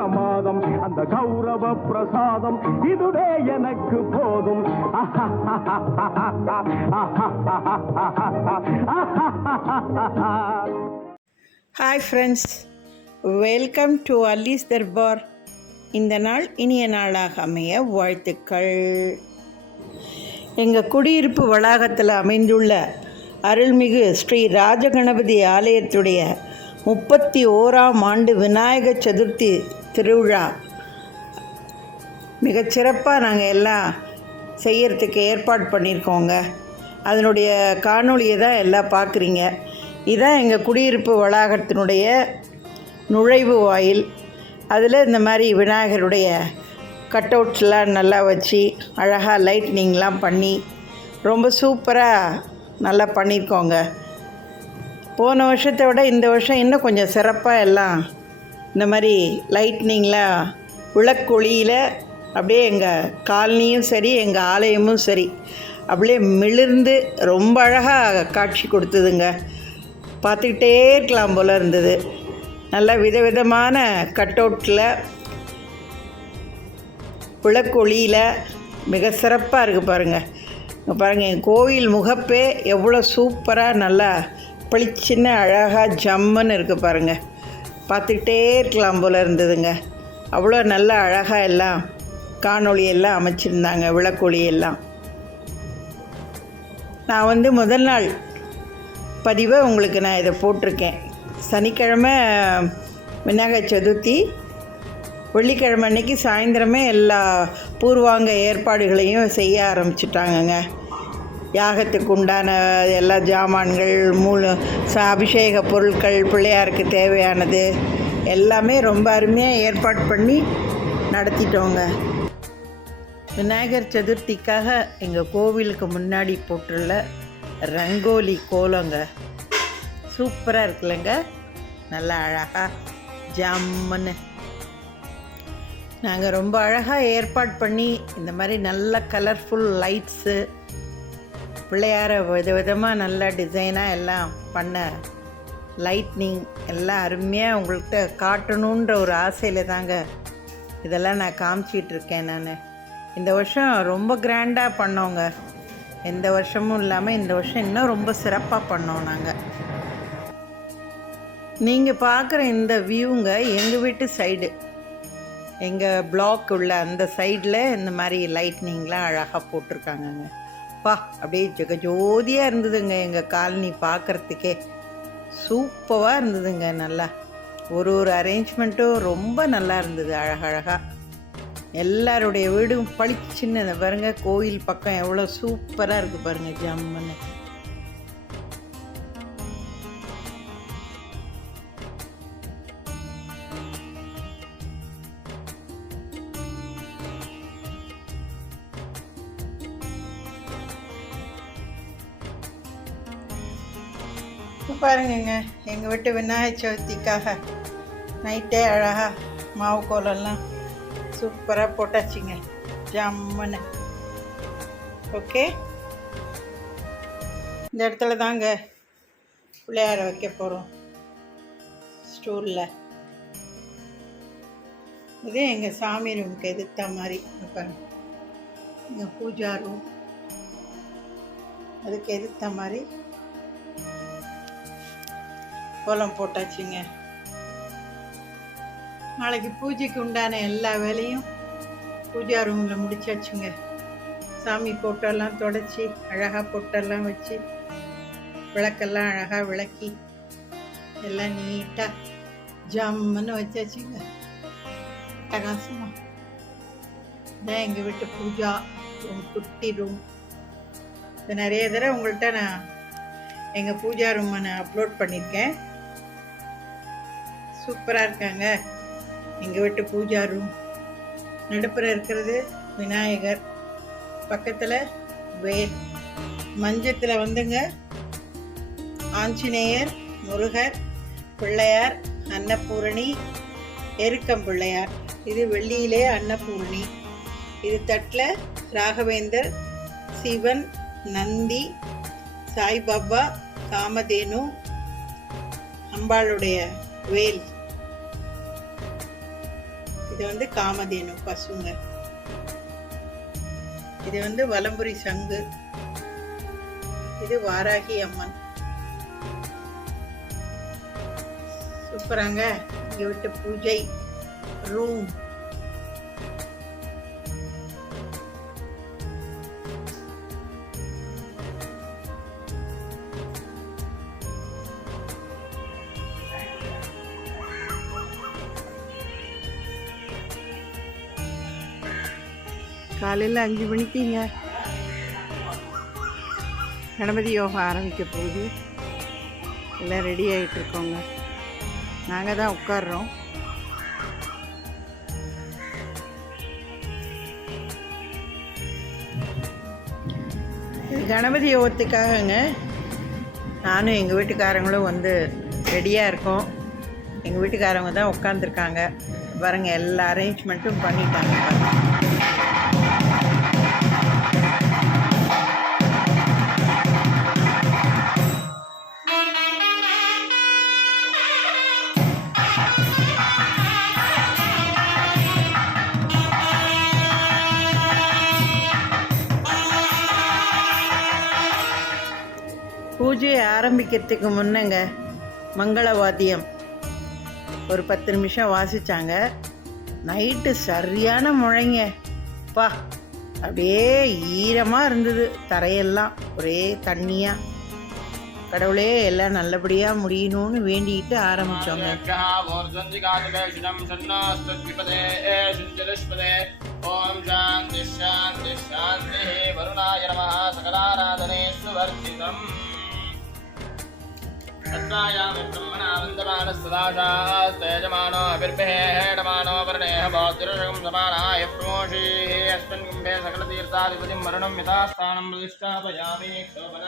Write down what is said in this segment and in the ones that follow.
பிரமாதம் அந்த கௌரவ பிரசாதம் இதுவே எனக்கு போதும். Hi friends welcome to Allie's Darbar இந்த நாள் இனிய நாளாக அமைய வாழ்த்துக்கள். எங்கள் குடியிருப்பு வளாகத்தில் அமைந்துள்ள அருள்மிகு ஸ்ரீ ராஜகணபதி ஆலயத்துடைய முப்பத்தி ஓராம் ஆண்டு விநாயக சதுர்த்தி திருவிழா. மிகச்சிறப்பாக நாங்கள் எல்லாம் செய்யறதுக்கு ஏற்பாடு பண்ணியிருக்கோங்க. அதனுடைய காணொளியை தான் எல்லாம் பார்க்குறீங்க. இதான் எங்கள் குடியிருப்பு வளாகத்தினுடைய நுழைவு வாயில். அதில் இந்த மாதிரி விநாயகருடைய கட் அவுட்ஸ்லாம் நல்லா வச்சு அழகாக லைட்னிங்லாம் பண்ணி ரொம்ப சூப்பராக நல்லா பண்ணியிருக்கோங்க. போன வருஷத்தை விட இந்த வருஷம் இன்னும் கொஞ்சம் சிறப்பாக எல்லாம் இந்த மாதிரி லைட்னிங்கில் உளக்கொழியில் அப்படியே எங்கள் காலனியும் சரி எங்கள் ஆலயமும் சரி அப்படியே மிளிர்ந்து ரொம்ப அழகாக காட்சி கொடுத்ததுங்க. பார்த்துக்கிட்டே இருக்கலாம் போல் இருந்தது. நல்ல விதவிதமான கட்டவுட்டில் விளக்கொளியில் மிக சிறப்பாக இருக்குது பாருங்கள் இங்கே பாருங்கள் என் கோவில் முகப்பே எவ்வளோ சூப்பராக நல்லா பளிச்சின்னு அழகாக ஜம்முன்னு இருக்குது பாருங்கள் பார்த்துக்கிட்டே இருக்கலாம் போல் இருந்ததுங்க. அவ்வளோ நல்லா அழகாக எல்லாம் காணொளி எல்லாம் அமைச்சிருந்தாங்க விளக்கொளி எல்லாம். நான் வந்து முதல் நாள் பதிவை உங்களுக்கு நான் இதை போட்டிருக்கேன். சனிக்கிழமை விநாயகர் சதுர்த்தி வெள்ளிக்கிழமை அன்னைக்கு சாயந்தரமே எல்லா பூர்வாங்க ஏற்பாடுகளையும் செய்ய ஆரம்பிச்சிட்டாங்கங்க. யாகத்துக்கு உண்டான எல்லா ஜாமான்கள் மூல ச அபிஷேக பொருட்கள் பிள்ளையாருக்கு தேவையானது எல்லாமே ரொம்ப அருமையாக ஏற்பாடு பண்ணி நடத்திட்டோங்க. விநாயகர் சதுர்த்திக்காக எங்கள் கோவிலுக்கு முன்னாடி போட்டுள்ள ரங்கோலி கோலங்க சூப்பராக இருக்குல்லங்க. நல்லா அழகாக ஜம்முன்னு. நாங்கள் ரொம்ப அழகாக ஏற்பாடு பண்ணி இந்த மாதிரி நல்ல கலர்ஃபுல் லைட்ஸு பிள்ளையார வித விதமாக நல்ல டிசைனாக எல்லாம் பண்ண லைட்னிங் எல்லாம் அருமையாக உங்கள்கிட்ட காட்டணுன்ற ஒரு ஆசையில் தாங்க இதெல்லாம் நான் காமிச்சிட்டு இருக்கேன் நான். இந்த வருஷம் ரொம்ப கிராண்டாக பண்ணோங்க. எந்த வருஷமும் இல்லாமல் இந்த வருஷம் இன்னும் ரொம்ப சிறப்பாக பண்ணோம் நாங்கள் நீங்கள் பார்க்குற இந்த வியூங்க எங்கள் வீட்டு சைடு எங்கள் பிளாக் உள்ள அந்த சைடில் இந்த மாதிரி லைட்னிங்லாம் அழகாக போட்டிருக்காங்கங்க. பா அப்படியே ஜெகஜோதியாக இருந்ததுங்க. எங்கள் காலனி பார்க்குறதுக்கே சூப்பராக இருந்ததுங்க நல்லா. ஒரு ஒரு அரேஞ்ச்மெண்ட்டும் ரொம்ப நல்லா இருந்தது அழகழகாக எல்லாருடைய வீடும் பளிச்சுன்னு பாருங்கள் பாருங்க கோயில் பக்கம் எவ்வளோ சூப்பராக இருக்குது பாருங்கள் ஜம்முன்னு. பாருங்கங்க எங்கள் வீட்டு விநாயகர் சதுர்த்திக்காக நைட்டே அழகாக மாவு கோலம்லாம் சூப்பராக போட்டாச்சுங்க ஜம்முன்னு. ஓகே இந்த இடத்துல தாங்க பிள்ளையார வைக்க போகிறோம் ஸ்டூலில் இது எங்கள் சாமி ரூமுக்கு எதிர்த்த மாதிரி பாருங்க. எங்கள் பூஜா ரூம் அதுக்கு எதிர்த்த மாதிரி கோலம் போட்டாச்சுங்க. நாளைக்கு பூஜைக்கு உண்டான எல்லா வேலையும் பூஜா ரூமில் முடிச்சாச்சுங்க. சாமி போட்டெல்லாம் தொடச்சி அழகாக பொட்டெல்லாம் வச்சு விளக்கெல்லாம் அழகாக விளக்கி எல்லாம் நீட்டாக ஜம்முன்னு வச்சாச்சுங்க. அட்டகாசமாக இதான் எங்கள் வீட்டு பூஜா ரூம் குட்டி ரூம். இது நிறைய தடவை உங்கள்கிட்ட நான் எங்கள் பூஜா ரூமை நான் அப்லோட் பண்ணியிருக்கேன். சூப்பராக இருக்காங்க. எங்கள் வீட்டு பூஜா ரூம் நடுப்புற இருக்கிறது விநாயகர். பக்கத்தில் வேல். மஞ்சத்தில் வந்துங்க ஆஞ்சநேயர் முருகர் பிள்ளையார் அன்னபூரணி எருக்கம் பிள்ளையார். இது வெள்ளியிலே அன்னபூரணி. இது தட்டில் ராகவேந்தர் சிவன் நந்தி சாய்பாபா காமதேனு அம்பாளுடைய வேல். இது வந்து காமதேனு பசுங்க. இது வந்து வலம்புரி சங்கு. இது வாராகி அம்மன். சூப்பராங்க. இங்கே விட்டு பூஜை. ரூம் காலையில் அஞ்சு மணிக்குங்க. கணபதி யோகா ஆரம்பிக்க போகுது. எல்லாம் ரெடி ஆகிட்டுருக்கோங்க நாங்கள் தான் உட்காடுறோம் கணபதி யோகத்துக்காகங்க நானும் எங்கள் வீட்டுக்காரங்களும் வந்து ரெடியாக இருக்கோம். எங்கள் வீட்டுக்காரங்க தான் உட்காந்துருக்காங்க பாருங்கள் எல்லா அரேஞ்ச்மெண்ட்டும் பண்ணிட்டாங்க. பாருங்கள் ஆரம்பிக்கிறதுக்கு முன்னங்க மங்களவாத்தியம் ஒரு பத்து நிமிஷம் வாசிச்சாங்க. நைட்டு சரியான முழங்க. பா அப்படியே ஈரமாக இருந்தது தரையெல்லாம். ஒரே தண்ணியாக கடவுளே எல்லாம் நல்லபடியாக முடியணும்னு வேண்டிக்கிட்டு ஆரம்பித்தோங்க ஓம் சகலாராதனே சுவர்த்திதம் तत्रायामि ब्रह्मणा वन्दमानस्वदाशास्तेजमानो अभिर्भेडमानो वर्णेः भौतिरशकं समानाय प्रमोषीः अस्मिन् कुम्भे सकलतीर्थाधिपतिं मरणं यथास्थानं प्रतिष्ठापयामि क्षोभन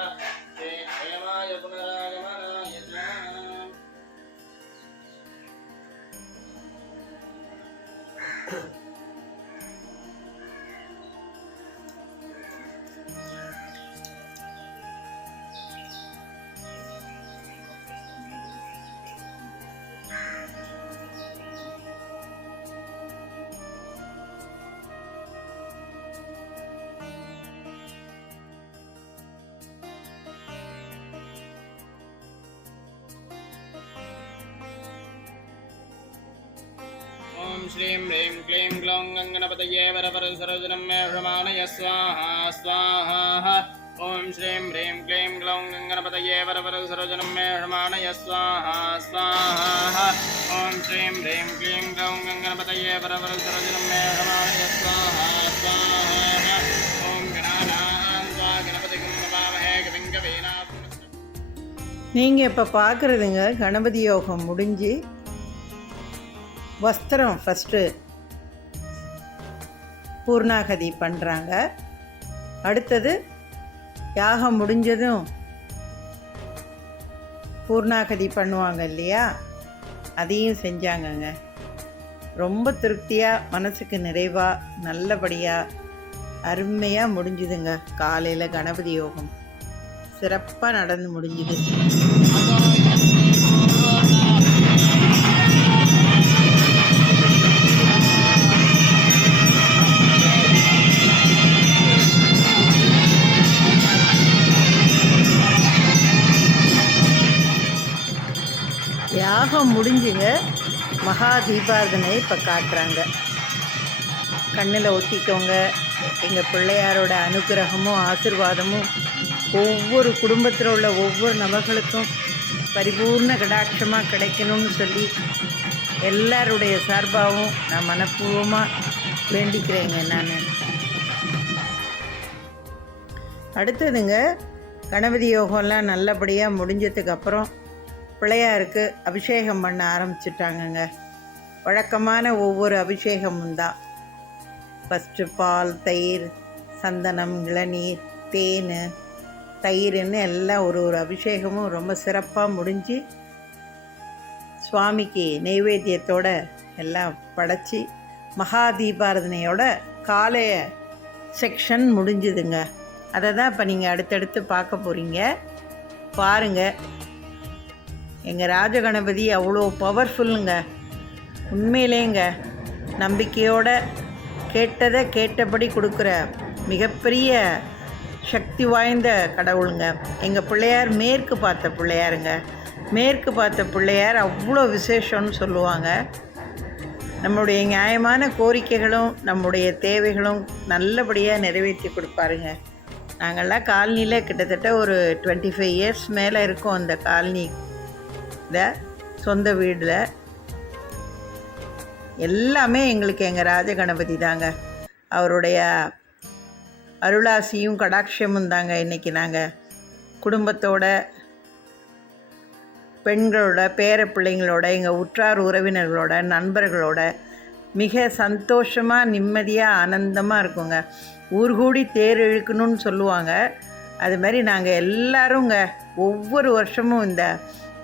ग्लौं गङ्गणपतये वरवरसरोजनं मे क्षमाणय स्वाहा स्वाहा ॐ श्रीं ह्रीं क्लीं ग्लौं गङ्गणपतये वरवरसरोजनं मे क्षमाणय स्वाहा स्वाहा ॐ श्रीं ह्रीं क्लीं ग्लौं गङ्गणपतये वरवरसरोजनं मे क्षमाणय स्वाहा स्वाहा ॐ गणानां त्वा गणपतिं नमामहे कविं कवीनां நீங்கள் இப்போ பார்க்குறதுங்க கணபதி யோகம் முடிஞ்சு வஸ்திரம் ஃபஸ்ட்டு பூர்ணாகதி பண்ணுறாங்க அடுத்தது யாகம் முடிஞ்சதும் பூர்ணாகதி பண்ணுவாங்க இல்லையா? அதையும் செஞ்சாங்கங்க. ரொம்ப திருப்தியாக மனசுக்கு நிறைவாக நல்லபடியாக அருமையாக முடிஞ்சுதுங்க. காலையில் கணபதி யோகம். சிறப்பாக நடந்து முடிஞ்சுது. தீபாரதனை இப்போ காட்டுறாங்க. கண்ணில் ஒட்டிக்கோங்க. எங்கள் பிள்ளையாரோட அனுகிரகமும் ஆசிர்வாதமும் ஒவ்வொரு குடும்பத்தில் உள்ள ஒவ்வொரு நபர்களுக்கும் பரிபூர்ண கடாட்சமாக கிடைக்கணும்னு சொல்லி எல்லாருடைய சார்பாகவும் நான் மனப்பூர்வமாக வேண்டிக்கிறேங்க நான். அடுத்ததுங்க கணபதி யோகம்லாம் நல்லபடியாக முடிஞ்சதுக்கப்புறம் பிள்ளையாருக்கு அபிஷேகம் பண்ண ஆரம்பிச்சிட்டாங்கங்க. வழக்கமான ஒவ்வொரு அபிஷேகமும் தான். ஃபஸ்ட்டு பால் தயிர் சந்தனம் இளநீர் தேன் தயிர்னு எல்லாம் ஒரு ஒரு அபிஷேகமும் ரொம்ப சிறப்பாக முடிஞ்சு சுவாமிக்கு நெய்வேத்தியத்தோட எல்லாம் படைச்சி மகா தீபாரதனையோட காலைய செக்ஷன் முடிஞ்சுதுங்க. அதை தான் இப்போ நீங்கள் அடுத்தடுத்து பார்க்க போகிறீங்க பாருங்கள் எங்கள் ராஜகணபதி அவ்வளோ பவர்ஃபுல்லுங்க உண்மையிலேங்க நம்பிக்கையோட கேட்டதை கேட்டபடி கொடுக்குற மிகப்பெரிய சக்தி வாய்ந்த கடவுளுங்க. எங்கள் பிள்ளையார் மேற்கு பார்த்த பிள்ளையாருங்க. மேற்கு பார்த்த பிள்ளையார் அவ்வளோ விசேஷம்னு சொல்லுவாங்க. நம்முடைய நியாயமான கோரிக்கைகளும் நம்முடைய தேவைகளும் நல்லபடியாக நிறைவேற்றி கொடுப்பாருங்க. நாங்கள்லாம் காலனியில் கிட்டத்தட்ட ஒரு டுவெண்ட்டி ஃபைவ் இயர்ஸ் மேலே இருக்கோம் அந்த காலனி சொந்த வீடில். எல்லாமே எங்களுக்கு எங்கள் ராஜகணபதி தாங்க. அவருடைய அருளாசியும் கடாட்சியமும் தாங்க இன்றைக்கி நாங்கள் குடும்பத்தோட பெண்களோட பேர பிள்ளைங்களோட எங்கள் உற்றார் உறவினர்களோட நண்பர்களோட மிக சந்தோஷமாக நிம்மதியாக ஆனந்தமாக இருக்குங்க. ஊர் கூடி தேர் இழுக்கணும்னு சொல்லுவாங்க. அது மாதிரி நாங்கள் எல்லாருங்க ஒவ்வொரு வருஷமும் இந்த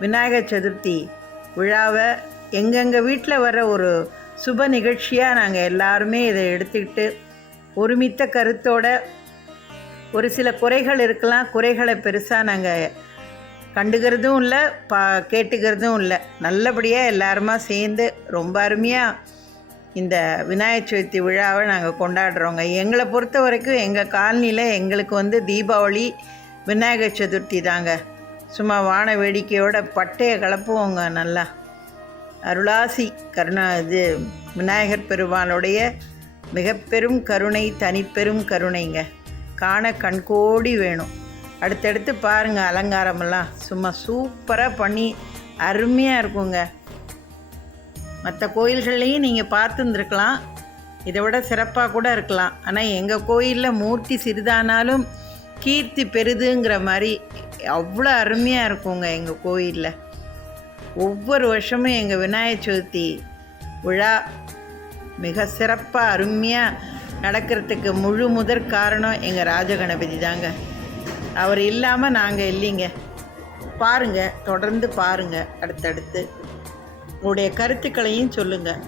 விநாயகர் சதுர்த்தி விழாவை எங்கெங்கள் வீட்டில் வர ஒரு சுப நிகழ்ச்சியாக நாங்கள் எல்லாருமே இதை எடுத்துக்கிட்டு ஒருமித்த கருத்தோட ஒரு சில குறைகள் இருக்கலாம் குறைகளை பெருசாக நாங்கள் கண்டுக்கிறதும் இல்லை பா கேட்டுக்கிறதும் இல்லை. நல்லபடியாக எல்லாருமா சேர்ந்து ரொம்ப அருமையாக இந்த விநாயகர் சதுர்த்தி விழாவை நாங்கள் கொண்டாடுறோங்க. எங்களை பொறுத்த வரைக்கும் எங்கள் காலனியில் எங்களுக்கு வந்து தீபாவளி விநாயகர் சதுர்த்தி தாங்க. சும்மா வான வேடிக்கையோட பட்டையை கலப்புவோங்க நல்லா. அருளாசி கருணா இது விநாயகர் பெருமானுடைய மிக பெரும் கருணை தனிப்பெரும் கருணைங்க. காண கண்கோடி வேணும். அடுத்தடுத்து பாருங்கள் அலங்காரமெல்லாம். சும்மா சூப்பராக பண்ணி அருமையாக இருக்குங்க. மற்ற கோயில்கள்லையும் நீங்கள் பார்த்துருந்துருக்கலாம். இதை விட சிறப்பாக கூட இருக்கலாம். ஆனால் எங்கள் கோயிலில் மூர்த்தி சிறிதானாலும் கீர்த்தி பெருதுங்கிற மாதிரி அவ்வளோ அருமையாக இருக்குங்க எங்கள் கோயிலில். ஒவ்வொரு வருஷமும் எங்கள் விநாயகர் சதுர்த்தி விழா மிக சிறப்பாக அருமையாக நடக்கிறதுக்கு முழு முதற் காரணம் எங்கள் ராஜகணபதி தாங்க. அவர் இல்லாமல் நாங்கள் இல்லைங்க. பாருங்கள் தொடர்ந்து பாருங்கள் அடுத்தடுத்து. உங்களுடைய கருத்துக்களையும் சொல்லுங்கள்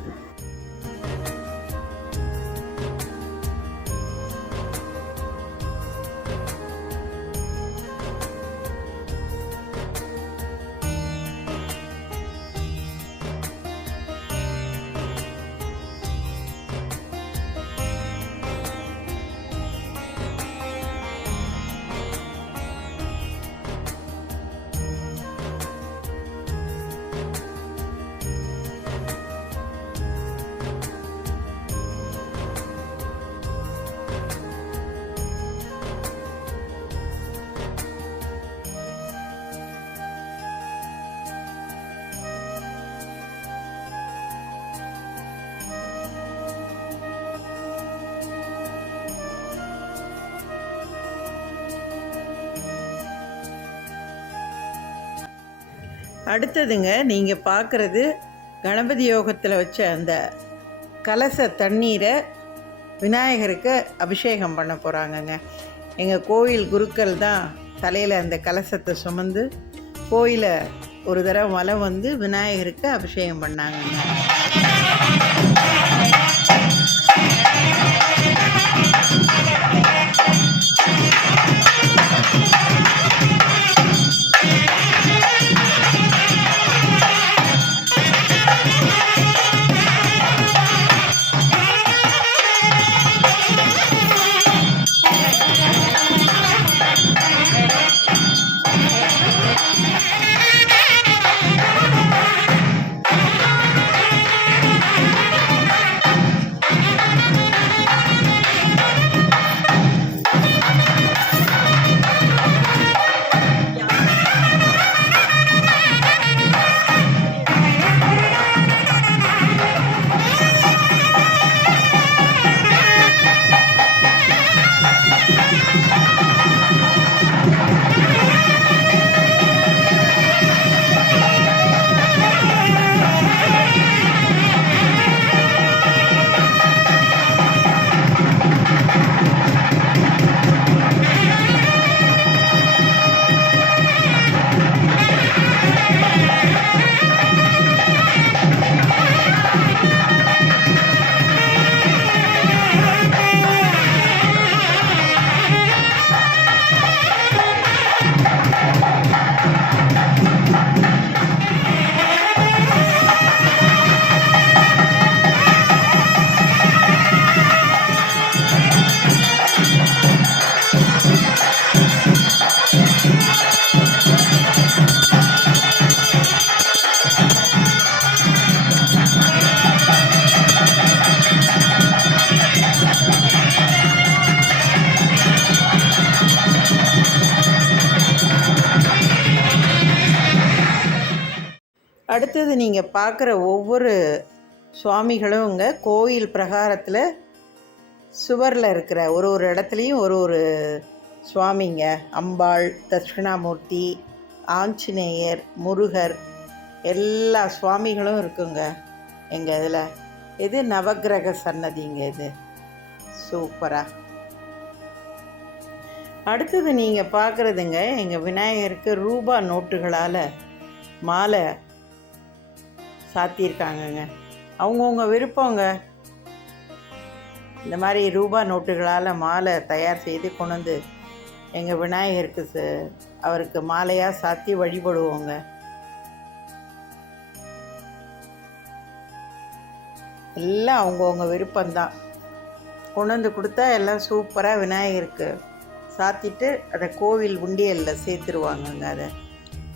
அடுத்ததுங்க நீங்கள் பார்க்குறது கணபதி யோகத்தில் வச்ச அந்த கலச தண்ணீரை விநாயகருக்கு அபிஷேகம் பண்ண போகிறாங்கங்க எங்கள் கோயில் குருக்கள் தான் தலையில் அந்த கலசத்தை சுமந்து கோயிலை ஒரு தடவை மலை வந்து விநாயகருக்கு அபிஷேகம் பண்ணாங்கங்க. அடுத்தது நீங்கள் பார்க்குற ஒவ்வொரு சுவாமிகளும் இங்கே கோயில் பிரகாரத்தில் சுவரில் இருக்கிற ஒரு ஒரு இடத்துலையும் ஒரு ஒரு சுவாமிங்க. அம்பாள் தட்சிணாமூர்த்தி ஆஞ்சநேயர் முருகர் எல்லா சுவாமிகளும் இருக்குங்க எங்கள் இதில். இது நவக்கிரக சன்னதிங்க இது. சூப்பராக அடுத்தது நீங்கள் பார்க்குறதுங்க எங்கள் விநாயகருக்கு ரூபா நோட்டுகளால் மாலை சாத்தியிருக்காங்கங்க. அவங்கவுங்க விருப்பங்க. இந்த மாதிரி ரூபா நோட்டுகளால் மாலை தயார் செய்து கொண்டு வந்து எங்கள் விநாயகருக்கு அவருக்கு மாலையாக சாத்தி வழிபடுவோங்க. எல்லாம் அவங்கவுங்க விருப்பம்தான் கொண்டு வந்து கொடுத்தா எல்லாம் சூப்பராக விநாயகருக்கு சாத்திட்டு அதை கோவில் உண்டியலில் சேர்த்துருவாங்கங்க அதை.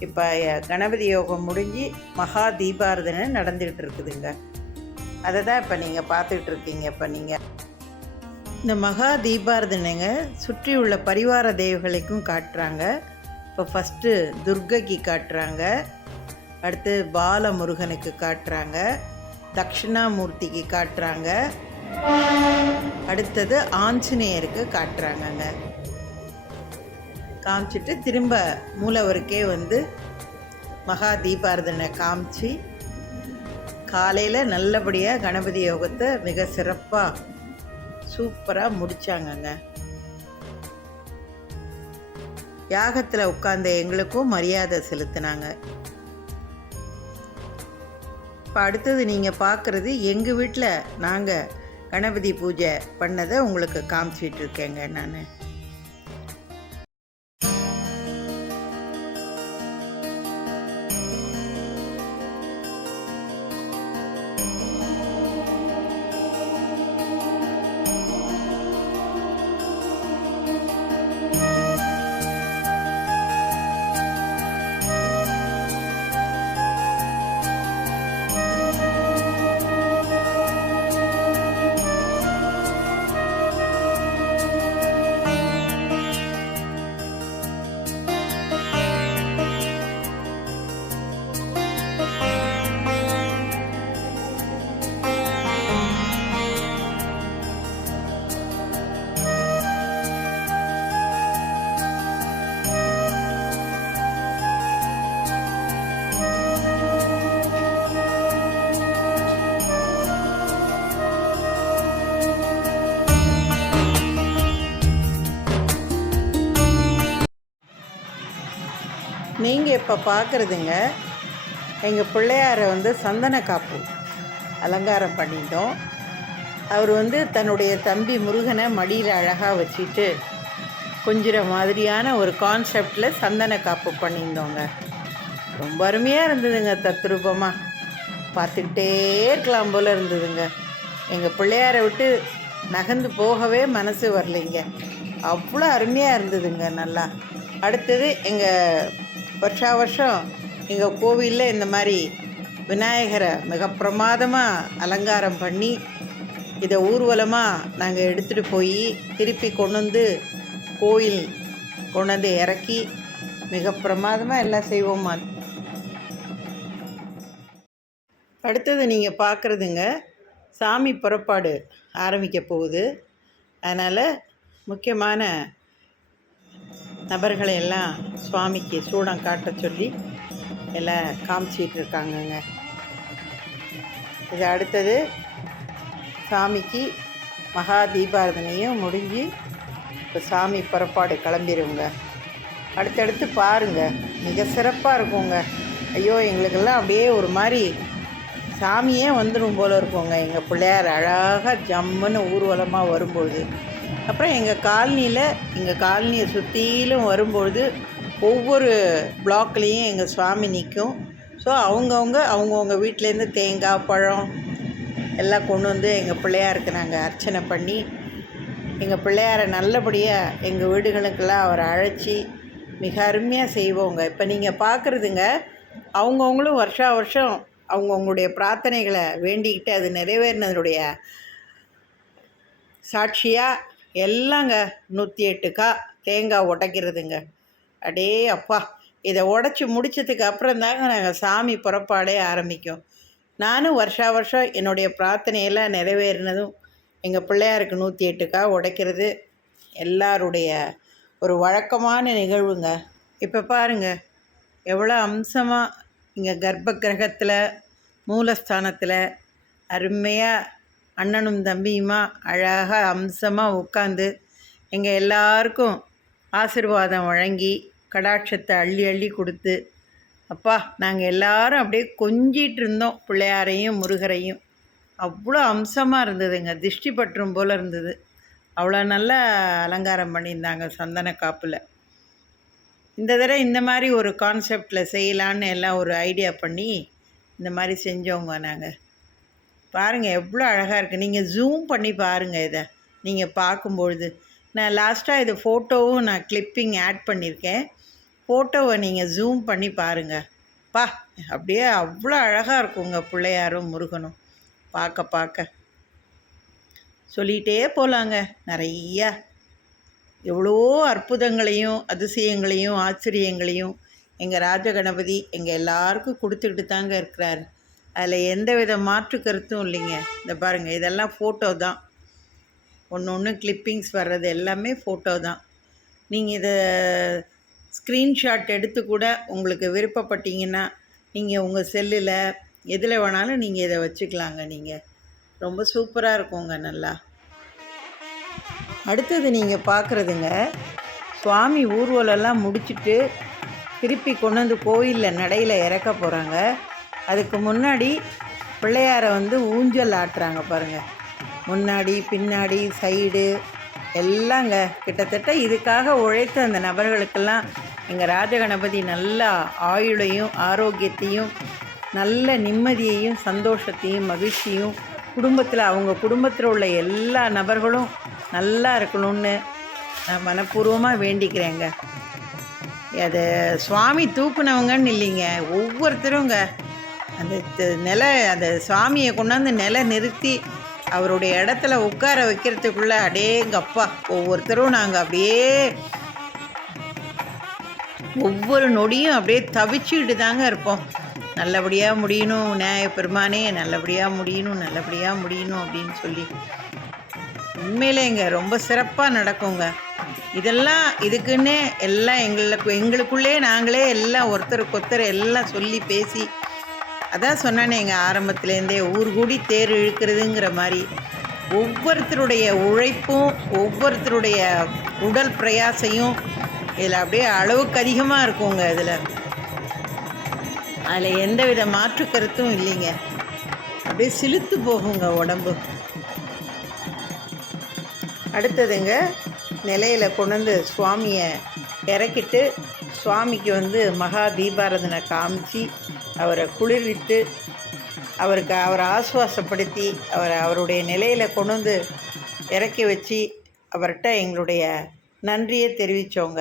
இப்போ கணபதி யோகம் முடிஞ்சு மகா தீபாரதனை நடந்துக்கிட்டு இருக்குதுங்க அதை தான் இப்போ நீங்கள் பார்த்துக்கிட்டு இருக்கீங்க இப்போ நீங்கள் இந்த மகா தீபாரதனைங்க சுற்றி உள்ள பரிவார தெய்வங்களுக்கும் காட்டுறாங்க. இப்போ ஃபஸ்ட்டு துர்கைக்கு காட்டுறாங்க. அடுத்து பாலமுருகனுக்கு காட்டுறாங்க. தட்சிணாமூர்த்திக்கு காட்டுறாங்க. அடுத்தது ஆஞ்சநேயருக்கு காட்டுறாங்கங்க. காமிச்சிட்டு திரும்ப மூலவருக்கே வந்து மகா தீபாரதனை காமிச்சு காலையில் நல்லபடியாக கணபதி யோகத்தை மிக சிறப்பாக சூப்பராக முடித்தாங்கங்க யாகத்தில் உட்கார்ந்த எங்களுக்கும் மரியாதை செலுத்தினாங்க. இப்போ அடுத்தது நீங்கள் பார்க்குறது எங்கள் வீட்டில் நாங்கள் கணபதி பூஜை பண்ணதை உங்களுக்கு காமிச்சிட்ருக்கேங்க நான். இப்போ பார்க்குறதுங்க எங்கள் பிள்ளையாரை வந்து சந்தன காப்பு அலங்காரம் பண்ணிட்டோம். அவர் வந்து தன்னுடைய தம்பி முருகனை மடியில் அழகாக வச்சுட்டு கொஞ்சிற மாதிரியான ஒரு கான்செப்டில் சந்தன காப்பு பண்ணியிருந்தோங்க. ரொம்ப அருமையாக இருந்ததுங்க தத்ரூபமாக பார்த்துக்கிட்டே இருக்கலாம் போல் இருந்ததுங்க. எங்கள் பிள்ளையாரை விட்டு நகர்ந்து போகவே மனசு வரலைங்க. அவ்வளோ அருமையாக இருந்ததுங்க நல்லா. அடுத்தது எங்கள் வருஷா வருஷம் எங்கள் கோவிலில் இந்த மாதிரி விநாயகரை மிக பிரமாதமாக அலங்காரம் பண்ணி இதை ஊர்வலமாக நாங்கள் எடுத்துகிட்டு போய் திருப்பி கொண்டு வந்து கோயில் கொண்டு வந்து இறக்கி மிக பிரமாதமாக எல்லாம் செய்வோம்மா அடுத்தது நீங்கள் பார்க்குறதுங்க சாமி புறப்பாடு ஆரம்பிக்க போகுது. அதனால் முக்கியமான நபர்களை எல்லாம் சுவாமிக்கு சூடம் காட்ட சொல்லி எல்லாம் காமிச்சிட்டு இருக்காங்கங்க இது அடுத்தது சாமிக்கு மகா தீபாரதனையும் முடிஞ்சு இப்போ சாமி புறப்பாடு கிளம்பிடுவோங்க அடுத்தடுத்து பாருங்க. மிக சிறப்பாக இருக்குங்க. ஐயோ எங்களுக்கெல்லாம் அப்படியே ஒரு மாதிரி சாமியே வந்துடும் போல இருக்குங்க. எங்கள் பிள்ளையார் அழகாக ஜம்முன்னு ஊர்வலமாக வரும்பொழுது. அப்புறம் எங்கள் காலனியில் எங்கள் காலனியை சுற்றிலும் வரும்பொழுது ஒவ்வொரு பிளாக்லேயும் எங்கள் சுவாமி நிற்கும் ஸோ அவங்கவுங்க அவங்கவுங்க வீட்டிலேருந்து தேங்காய் பழம் எல்லாம் கொண்டு வந்து எங்கள் பிள்ளையாருக்கு நாங்கள் அர்ச்சனை பண்ணி எங்கள் பிள்ளையாரை நல்லபடியாக எங்கள் வீடுகளுக்கெல்லாம் அவரை அழைச்சி மிக அருமையாக செய்வோங்க. இப்போ நீங்கள் பார்க்குறதுங்க அவங்கவுங்களும் வருஷா வருஷம் அவங்கவுங்களுடைய பிரார்த்தனைகளை வேண்டிக்கிட்டு அது நிறைவேறினதுடைய சாட்சியாக எல்லாங்க நூற்றி எட்டுக்கா தேங்காய் உடைக்கிறதுங்க. அடே அப்பா இதை உடச்சி முடிச்சதுக்கு அப்புறம் தாங்க நாங்கள் சாமி புறப்பாடே ஆரம்பிக்கும். நானும் வருஷா வருஷம் என்னுடைய பிரார்த்தனையெல்லாம் நிறைவேறினதும் எங்கள் பிள்ளையாருக்கு நூற்றி எட்டுக்கா உடைக்கிறது எல்லாருடைய ஒரு வழக்கமான நிகழ்வுங்க. இப்போ பாருங்கள் எவ்வளோ அம்சமாக இங்கே கர்ப்ப கிரகத்தில் மூலஸ்தானத்தில் அருமையாக அண்ணனும் தம்பியுமா அழகாக அம்சமாக உட்காந்து எங்கள் எல்லாருக்கும் ஆசிர்வாதம் வழங்கி கடாட்சத்தை அள்ளி அள்ளி கொடுத்து அப்பா நாங்கள் எல்லாரும் அப்படியே கொஞ்சிட்டு இருந்தோம் பிள்ளையாரையும் முருகரையும். அவ்வளோ அம்சமாக இருந்ததுங்க திஷ்டி பற்றும் போல் இருந்தது. அவ்வளோ நல்லா அலங்காரம் பண்ணியிருந்தாங்க சந்தன காப்பில். இந்த தடவை இந்த மாதிரி ஒரு கான்செப்டில் செய்யலான்னு எல்லாம் ஒரு ஐடியா பண்ணி இந்த மாதிரி செஞ்சோங்க நாங்கள் பாருங்கள் எவ்வளோ அழகாக இருக்குது நீங்கள் ஜூம் பண்ணி பாருங்கள் இதை. நீங்கள் பார்க்கும்பொழுது. நான் லாஸ்ட்டாக இது ஃபோட்டோவும் நான் கிளிப்பிங் ஆட் பண்ணியிருக்கேன் ஃபோட்டோவை நீங்கள் ஜூம் பண்ணி பாருங்கள் பா அப்படியே அவ்வளோ அழகாக இருக்குங்க பிள்ளையாரும் முருகனும். பார்க்க பார்க்க. சொல்லிகிட்டே போகலாங்க நிறையா. எவ்வளோ அற்புதங்களையும் அதிசயங்களையும் ஆச்சரியங்களையும் எங்கள் ராஜகணபதி எங்கள் எல்லாருக்கும் கொடுத்துக்கிட்டு தாங்க இருக்கிறார். அதில் எந்த வித மாற்று கருத்தும் இல்லைங்க. இந்த பாருங்கள் இதெல்லாம் ஃபோட்டோ தான். ஒன்று ஒன்று கிளிப்பிங்ஸ் வர்றது எல்லாமே ஃபோட்டோ தான். நீங்கள் இதை ஸ்க்ரீன்ஷாட் எடுத்து கூட உங்களுக்கு விருப்பப்பட்டீங்கன்னா நீங்கள் உங்கள் செல்லில் எதில் வேணாலும் நீங்கள் இதை வச்சுக்கலாங்க நீங்கள் ரொம்ப சூப்பராக இருக்குங்க நல்லா. அடுத்தது நீங்கள் பார்க்குறதுங்க சுவாமி ஊர்வலம்லாம் முடிச்சுட்டு திருப்பி கொண்டு வந்து கோயிலில் நடையில் இறக்க போகிறாங்க அதுக்கு முன்னாடி பிள்ளையாரை வந்து ஊஞ்சல் ஆட்டுறாங்க பாருங்கள் முன்னாடி பின்னாடி சைடு எல்லாங்க. கிட்டத்தட்ட இதுக்காக உழைத்த அந்த நபர்களுக்கெல்லாம் எங்கள் ராஜகணபதி நல்ல ஆயுளையும் ஆரோக்கியத்தையும் நல்ல நிம்மதியையும் சந்தோஷத்தையும் மகிழ்ச்சியும் குடும்பத்தில் அவங்க குடும்பத்தில் உள்ள எல்லா நபர்களும் நல்லா இருக்கணும்னு நான் மனப்பூர்வமாக வேண்டிக்கிறேங்க. அது சுவாமி தூக்குனவங்கன்னு இல்லைங்க. ஒவ்வொருத்தருங்க அந்த நிலை அந்த சுவாமியை கொண்டாந்து நிலை நிறுத்தி அவருடைய இடத்துல உட்கார வைக்கிறதுக்குள்ள அப்பா ஒவ்வொருத்தரும் நாங்கள் அப்படியே ஒவ்வொரு நொடியும் அப்படியே தவிச்சுக்கிட்டு தாங்க இருப்போம். நல்லபடியாக முடியணும் நியாய பெருமானே நல்லபடியாக முடியணும் நல்லபடியாக முடியணும் அப்படின்னு சொல்லி. உண்மையிலேங்க ரொம்ப சிறப்பாக நடக்குங்க. இதெல்லாம் இதுக்குன்னே எல்லாம் எங்களுக்கு எங்களுக்குள்ளே நாங்களே எல்லாம் ஒருத்தருக்கு ஒருத்தர் எல்லாம் சொல்லி பேசி அதான் சொன்னானே எங்கள் ஆரம்பத்துலேருந்தே ஊர் கூடி தேர் இழுக்கிறதுங்கிற மாதிரி. ஒவ்வொருத்தருடைய உழைப்பும் ஒவ்வொருத்தருடைய உடல் பிரயாசையும் இதில் அப்படியே அளவுக்கு அதிகமாக இருக்குங்க இதில். அதில் எந்தவித மாற்று கருத்தும் இல்லைங்க. அப்படியே சிலுத்து போகுங்க உடம்பு. அடுத்ததுங்க நிலையில் கொண்டு வந்து சுவாமியை இறக்கிட்டு சுவாமிக்கு வந்து மகா தீபாரதனை காமிச்சு அவரை குளிர்வித்து அவருக்கு அவரை ஆசுவாசப்படுத்தி அவரை அவருடைய நிலையில் கொண்டு வந்து இறக்கி வச்சு அவர்கிட்ட எங்களுடைய நன்றியை தெரிவித்தோங்க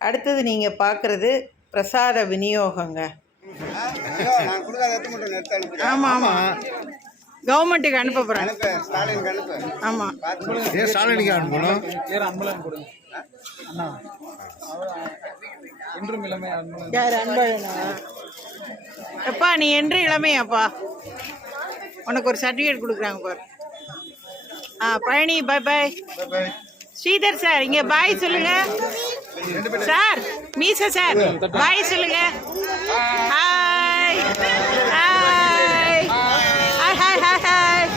அடுத்தது நீங்கள் பார்க்குறது பிரசாத விநியோகங்க. ஆமாம் ஆமாம் கவர்மெண்ட்டுக்கு அனுப்ப போகிறேன் ஆமாம் யார் அன்பழகனா எப்பா நீ என்று இளமையாப்பா. உனக்கு ஒரு சர்டிஃபிகேட் கொடுக்குறாங்க பாரு. ஆ Palani bye bye Sridhar sir இங்கே பாய் சொல்லுங்க. சார் மீசா சார் பாய் சொல்லுங்க. Hi hi hi hi hi hi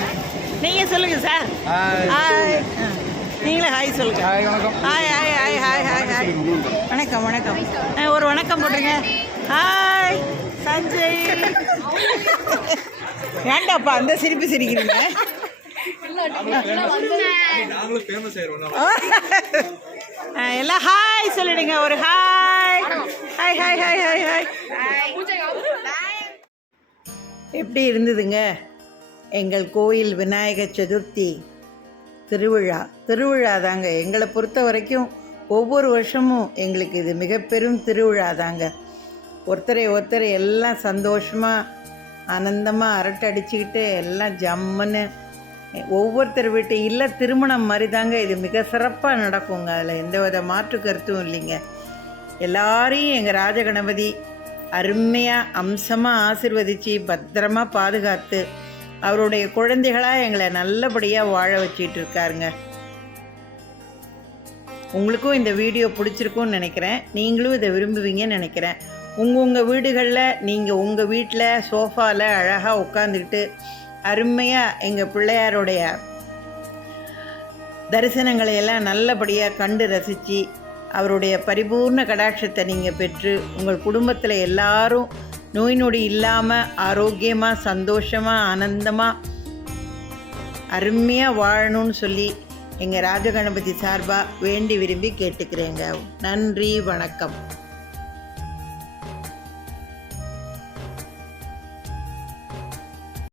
நீங்கள் சொல்லுங்க சார் ஹாய் நீங்களே ஹாய் சொல்லுங்க. ஹாய் வணக்கம். Hi hi hi hi hi hi வணக்கம் வணக்கம். ஆ, ஒரு வணக்கம் போட்டுருங்க. ஹாய் சஞ்சய். ஏண்டாப்பா அந்த சிரிப்பு சிரிக்கிறீங்க. எல்லாம் ஹாய் சொல்லிடுங்க. ஒரு hi hi hi hi hi hi எப்படி இருந்ததுங்க? எங்கள் கோயில் விநாயகர் சதுர்த்தி திருவிழா. திருவிழா தாங்க எங்களை பொறுத்த வரைக்கும் ஒவ்வொரு வருஷமும் எங்களுக்கு இது மிக பெரும் திருவிழா தாங்க ஒருத்தரை ஒருத்தரை எல்லாம் சந்தோஷமாக ஆனந்தமாக அரட்டை அடிச்சுக்கிட்டு எல்லாம் ஜம்முன்னு ஒவ்வொருத்தர் வீட்டு இல்லை திருமணம் மாதிரி தாங்க இது மிக சிறப்பாக நடக்குங்க. அதில் எந்த வித மாற்று கருத்தும் இல்லைங்க. எல்லாரையும் எங்கள் ராஜகணபதி அருமையாக அம்சமாக ஆசிர்வதித்து பத்திரமா பாதுகாத்து அவருடைய குழந்தைகளாக எங்களை நல்லபடியாக வாழ வச்சிட்டு இருக்காருங்க. உங்களுக்கும் இந்த வீடியோ பிடிச்சிருக்கும்னு நினைக்கிறேன். நீங்களும் இதை விரும்புவீங்கன்னு நினைக்கிறேன். உங்கள் உங்கள் வீடுகளில் நீங்கள் உங்கள் வீட்டில் சோஃபாவில் அழகாக உட்காந்துக்கிட்டு அருமையாக எங்கள் பிள்ளையாருடைய தரிசனங்களை எல்லாம் நல்லபடியாக கண்டு ரசித்து அவருடைய பரிபூர்ண கடாட்சத்தை நீங்கள் பெற்று உங்கள் குடும்பத்தில் எல்லாரும் நோய் நொடி இல்லாமல் ஆரோக்கியமாக சந்தோஷமாக ஆனந்தமாக அருமையாக வாழணும்னு சொல்லி எங்கள் ராஜகணபதி சார்பாக வேண்டி விரும்பி கேட்டுக்கிறேங்க. நன்றி வணக்கம்.